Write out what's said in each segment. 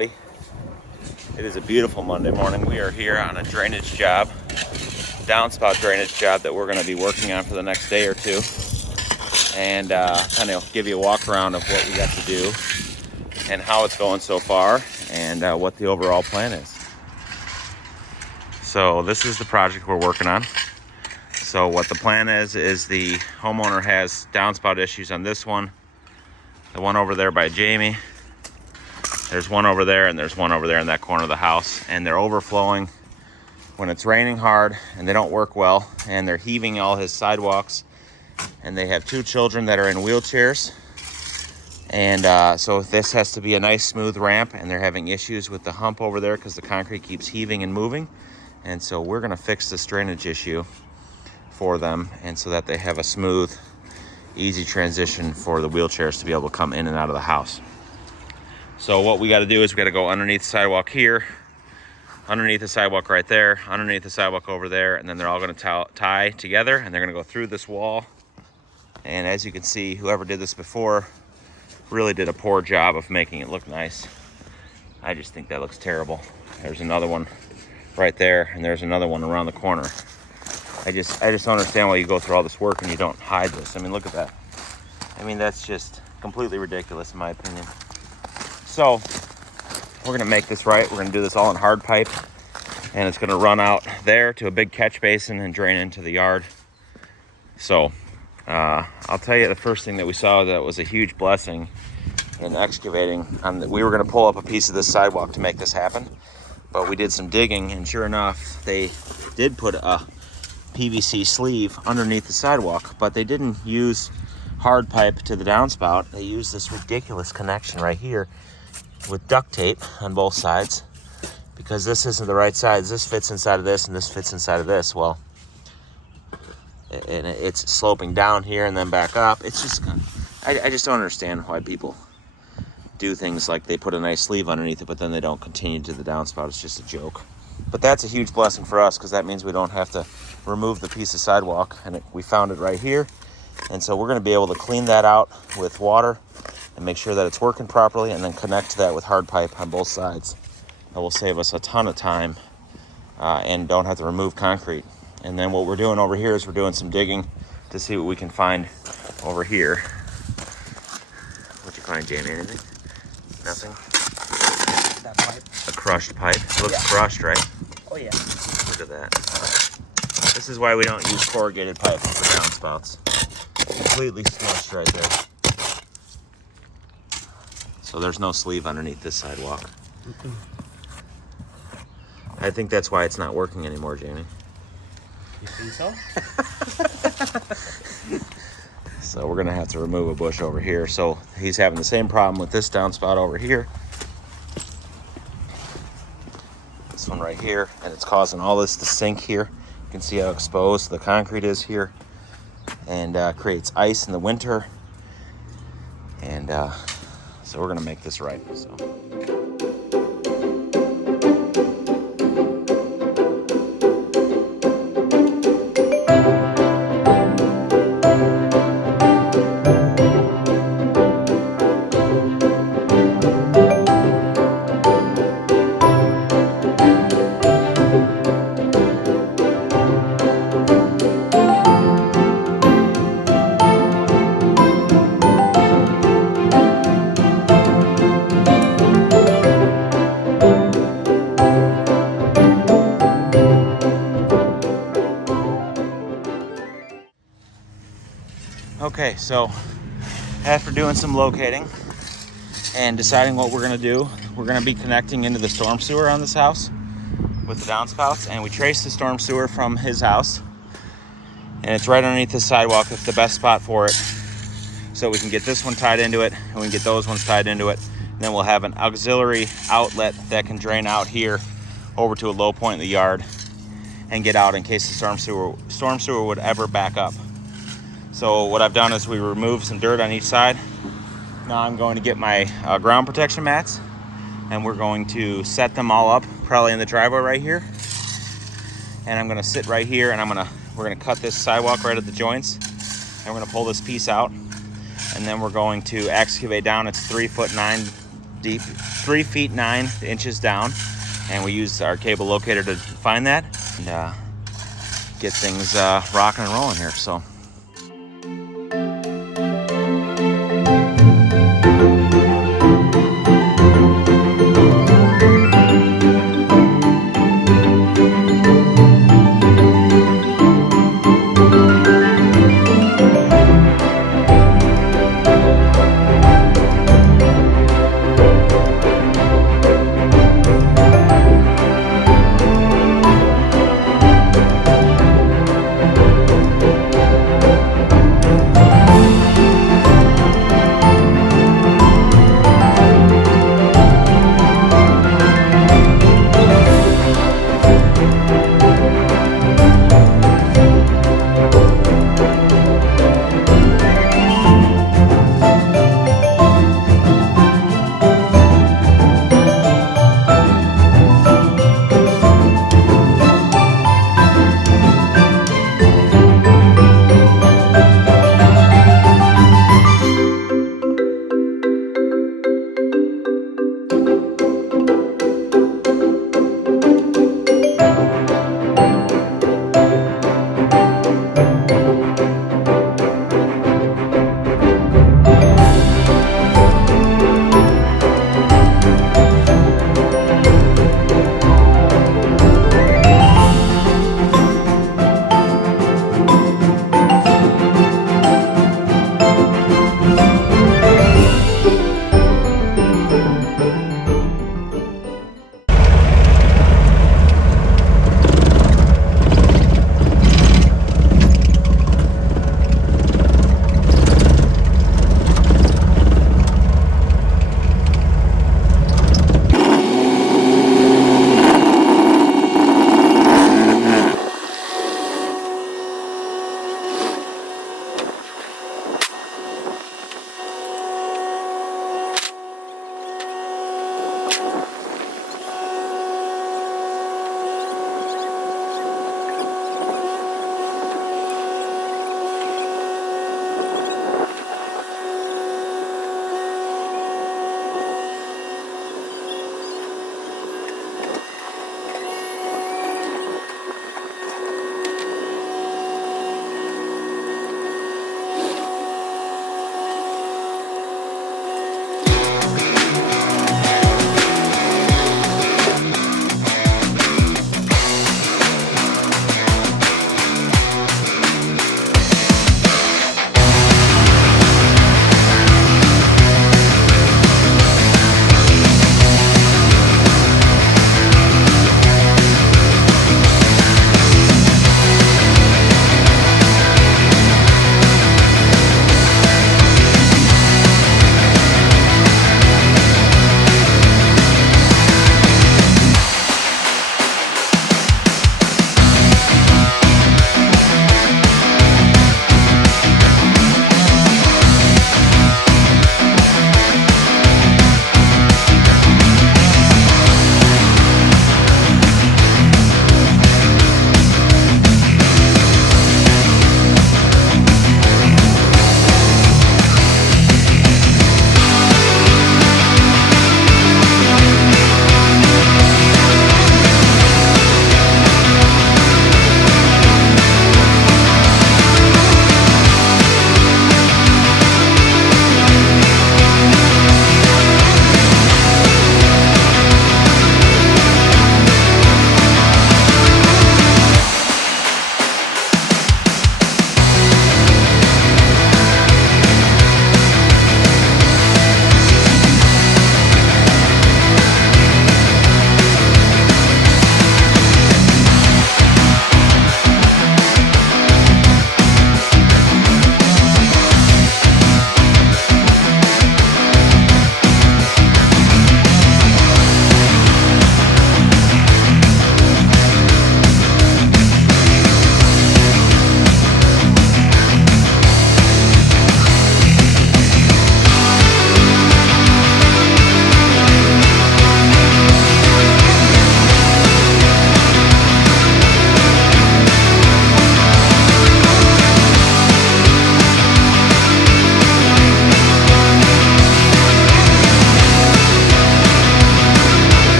everybody. It is a beautiful Monday morning. We are here on a drainage job, downspout drainage job that we're going to be working on for the next day or two, and kind of give you a walk around of what we got to do and how it's going so far and what the overall plan is. So this is the project we're working on. So what the plan is the homeowner has downspout issues on this one, the one over there by Jamie. There's one over there and there's one over there in that corner of the house, and they're overflowing when it's raining hard and they don't work well, and they're heaving all his sidewalks, and they have 2 children that are in wheelchairs, and so this has to be a nice smooth ramp, and they're having issues with the hump over there because the concrete keeps heaving and moving. And so we're going to fix this drainage issue for them, and so that they have a smooth, easy transition for the wheelchairs to be able to come in and out of the house. So what we got to do is we got to go underneath the sidewalk here, underneath the sidewalk right there, underneath the sidewalk over there, and then they're all going to tie together, and they're going to go through this wall. And as you can see, whoever did this before really did a poor job of making it look nice. I just think that looks terrible. There's another one right there, and there's another one around the corner. I just don't understand why you go through all this work and you don't hide this. I mean, look at that. I mean, that's just completely ridiculous in my opinion. So we're gonna make this right. We're gonna do this all in hard pipe, and it's gonna run out there to a big catch basin and drain into the yard. So I'll tell you, the first thing that we saw that was a huge blessing in excavating, we were gonna pull up a piece of this sidewalk to make this happen, but we did some digging, and sure enough, they did put a PVC sleeve underneath the sidewalk, but they didn't use hard pipe to the downspout. They used this ridiculous connection right here with duct tape on both sides, because this isn't the right size. This fits inside of this and this fits inside of this. Well, and it's sloping down here and then back up. It's just, I just don't understand why people do things like they put a nice sleeve underneath it, but then they don't continue to the downspout. It's just a joke. But that's a huge blessing for us, because that means we don't have to remove the piece of sidewalk, and we found it right here. And so we're going to be able to clean that out with water and make sure that it's working properly, and then connect that with hard pipe on both sides. That will save us a ton of time and don't have to remove concrete. And then what we're doing over here is we're doing some digging to see what we can find over here. What'd you find, Jamie? Anything? Nothing? That pipe. A crushed pipe. It looks crushed, right? Oh yeah. Look at that. This is why we don't use corrugated pipe for downspouts. Completely smushed right there. So there's no sleeve underneath this sidewalk. I think that's why it's not working anymore, Jamie. You think so? So we're gonna have to remove a bush over here. So he's having the same problem with this downspout over here. This one right here, and it's causing all this to sink here. You can see how exposed the concrete is here, and creates ice in the winter. And so we're gonna make this right. So. Okay, so after doing some locating and deciding what we're gonna do, we're gonna be connecting into the storm sewer on this house with the downspouts, and we traced the storm sewer from his house, and it's right underneath the sidewalk. It's the best spot for it. So we can get this one tied into it, and we can get those ones tied into it, and then we'll have an auxiliary outlet that can drain out here over to a low point in the yard and get out in case the storm sewer would ever back up. So what I've done is we removed some dirt on each side. Now I'm going to get my ground protection mats, and we're going to set them all up probably in the driveway right here. And I'm gonna sit right here, and we're gonna cut this sidewalk right at the joints, and we're gonna pull this piece out, and then we're going to excavate down. It's 3'9" deep, 3 feet 9 inches down, and we used our cable locator to find that and get things rocking and rolling here. So.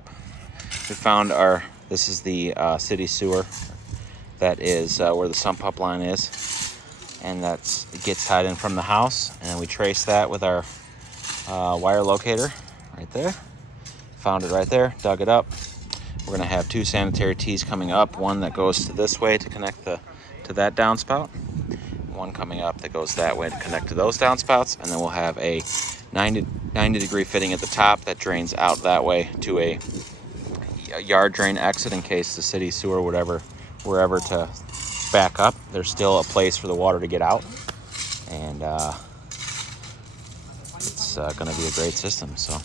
crap. We found this is the city sewer. That is where the sump pump line is. And it gets tied in from the house. And we trace that with our wire locator right there. Found it right there, dug it up. We're gonna have 2 sanitary tees coming up. One that goes to this way to connect to that downspout. One coming up that goes that way to connect to those downspouts. And then we'll have a 90 degree fitting at the top that drains out that way to a yard drain exit in case the city sewer wherever to back up. There's still a place for the water to get out. And it's gonna be a great system, so.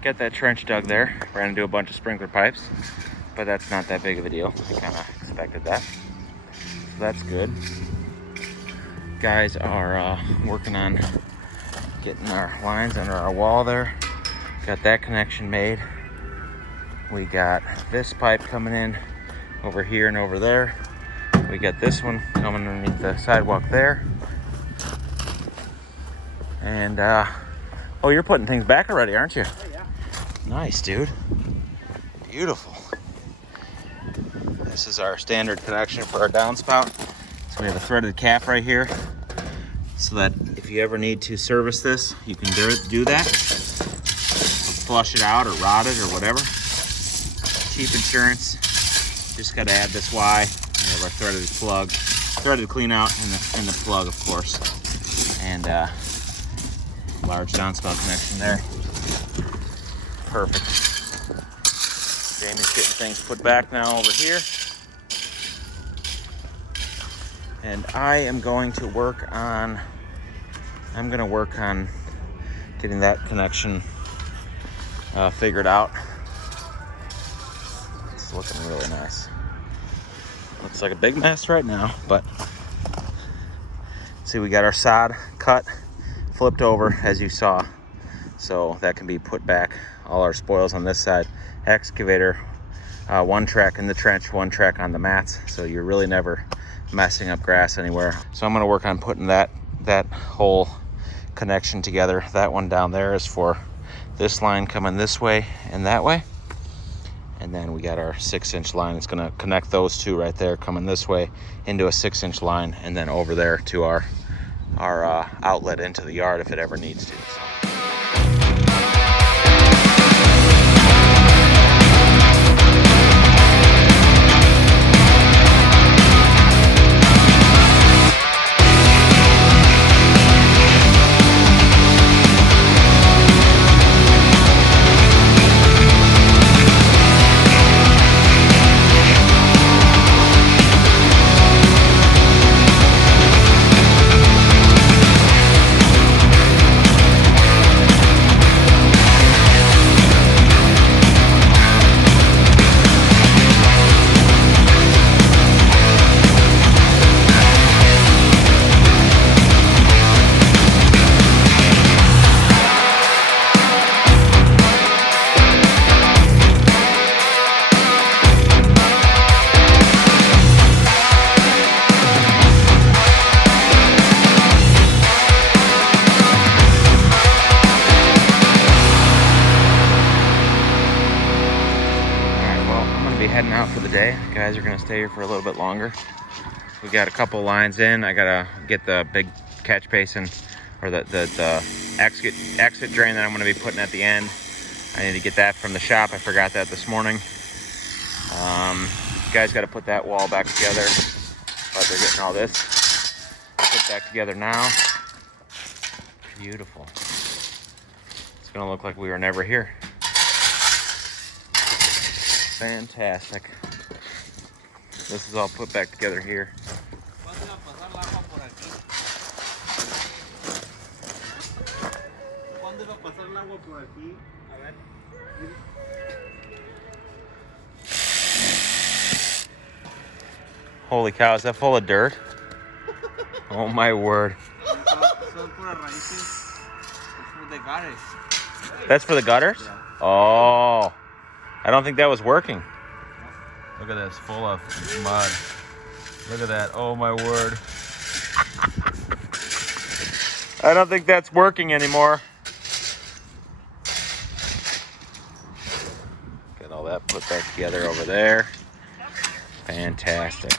Get that trench dug there. We're gonna do a bunch of sprinkler pipes, but that's not that big of a deal. I kind of expected that. So that's good. Guys are working on getting our lines under our wall there. Got that connection made. We got this pipe coming in over here and over there. We got this one coming underneath the sidewalk there. And oh, you're putting things back already, aren't you? Oh, yeah. Nice, dude. Beautiful. This is our standard connection for our downspout. So we have a threaded cap right here, so that if you ever need to service this, you can do that. Flush it out or rot it or whatever. Cheap insurance. Just got to add this Y. We have our threaded plug, threaded clean out, and the plug, of course, and large downspout connection there. Perfect. Jamie's getting things put back now over here. And I am going to work on, getting that connection figured out. It's looking really nice. Looks like a big mess right now, but see, we got our sod cut, flipped over as you saw. So that can be put back. All our spoils on this side. Excavator, one track in the trench, one track on the mats. So you're really never messing up grass anywhere. So I'm gonna work on putting that whole connection together. That one down there is for this line coming this way and that way. And then we got our 6-inch line. It's gonna connect those two right there coming this way into a 6-inch line, and then over there to our outlet into the yard if it ever needs to. So. Heading out for the day. Guys are gonna stay here for a little bit longer. We got a couple lines in. I gotta get the big catch basin, or the exit drain that I'm gonna be putting at the end. I need to get that from the shop. I forgot that this morning. Guys got to put that wall back together, but they're getting all this put back together now. Beautiful. It's gonna look like we were never here. Fantastic. This is all put back together here. Holy cow, is that full of dirt? Oh my word. That's for the gutters? Yeah. Oh. I don't think that was working. Look at this, full of mud. Look at that, oh my word. I don't think that's working anymore. Get all that put back together over there. Fantastic.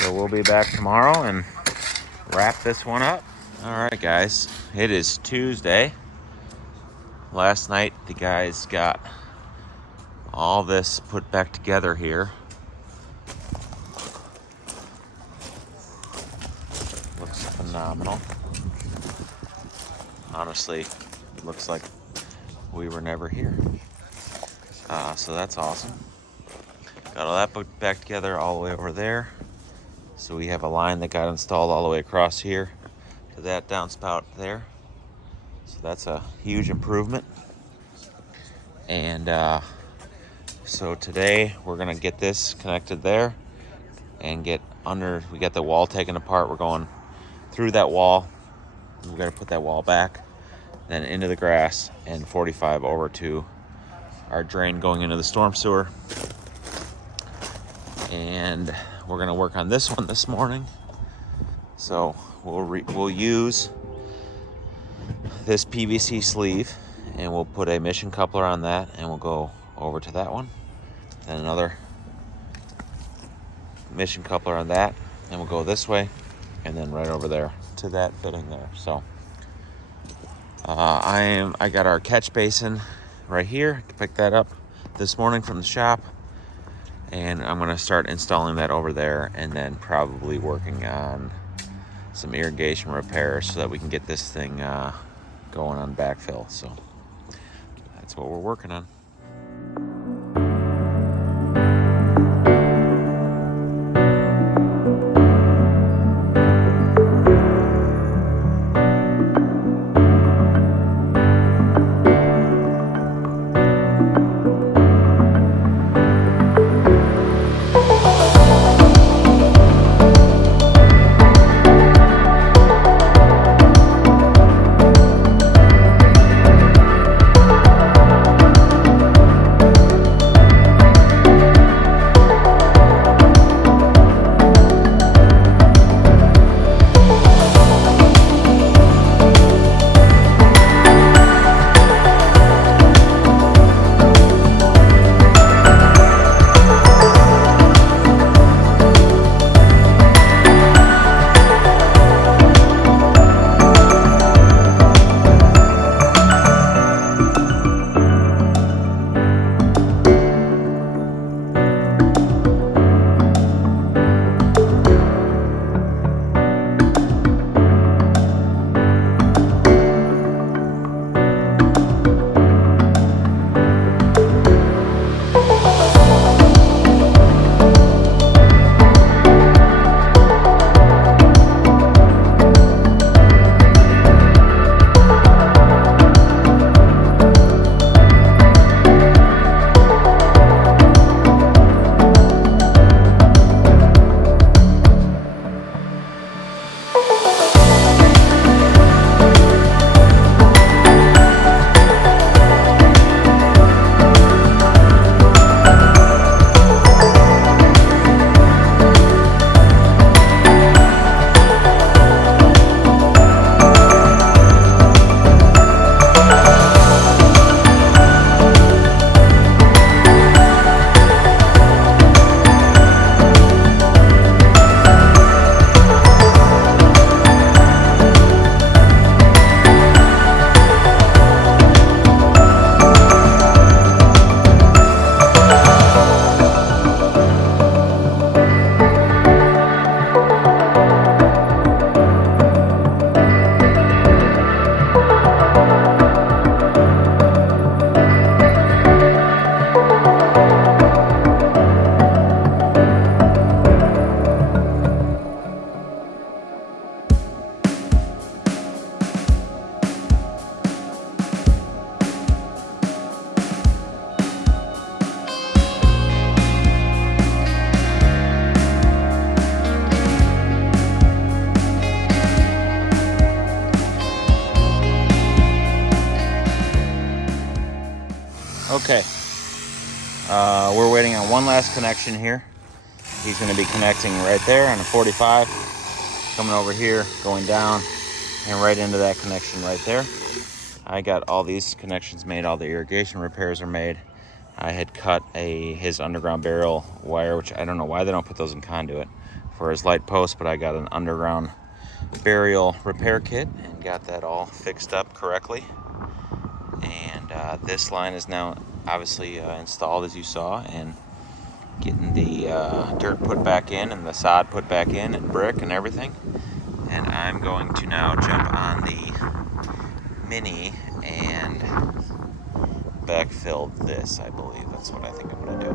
So we'll be back tomorrow and wrap this one up. All right, guys, it is Tuesday. Last night, the guys got all this put back together here. Looks phenomenal. Honestly, it looks like we were never here. So that's awesome. Got all that put back together all the way over there. So we have a line that got installed all the way across here to that downspout there. So that's a huge improvement. And so today we're gonna get this connected there and get under. We got the wall taken apart. We're going through that wall. We're gonna put that wall back, then into the grass, and 45 over to our drain going into the storm sewer. And we're gonna work on this one this morning. So we'll use this PVC sleeve, and we'll put a mission coupler on that, and we'll go over to that one. Then another mission coupler on that, and we'll go this way, and then right over there to that fitting there. So I got our catch basin right here. I picked that up this morning from the shop, and I'm gonna start installing that over there, and then probably working on some irrigation repairs so that we can get this thing going on backfill. So that's what we're working on. Okay, we're waiting on one last connection here. He's going to be connecting right there on a 45, coming over here, going down, and right into that connection right there. I got all these connections made, all the irrigation repairs are made. I had cut his underground burial wire, which I don't know why they don't put those in conduit, for his light post, but I got an underground burial repair kit and got that all fixed up correctly. And this line is now obviously installed, as you saw, and getting the dirt put back in and the sod put back in and brick and everything. And I'm going to now jump on the Mini and backfill this. I believe that's what I think I'm going to do.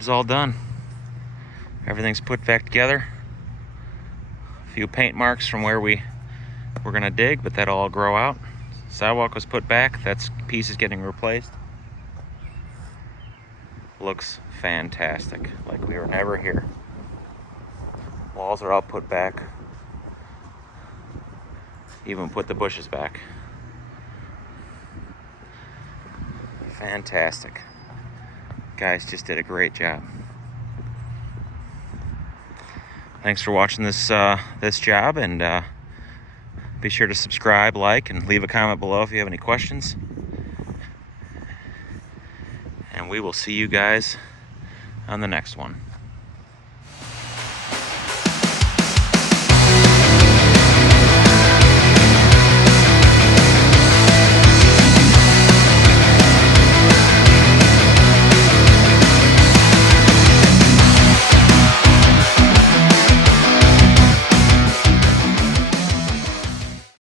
job's all done. Everything's put back together. A few paint marks from where we were gonna dig, but that'll all grow out. Sidewalk was put back. That piece is getting replaced. Looks fantastic, like we were never here. Walls are all put back. Even put the bushes back. Fantastic. Guys just did a great job. Thanks for watching this job, and be sure to subscribe, like, and leave a comment below if you have any questions. And we will see you guys on the next one.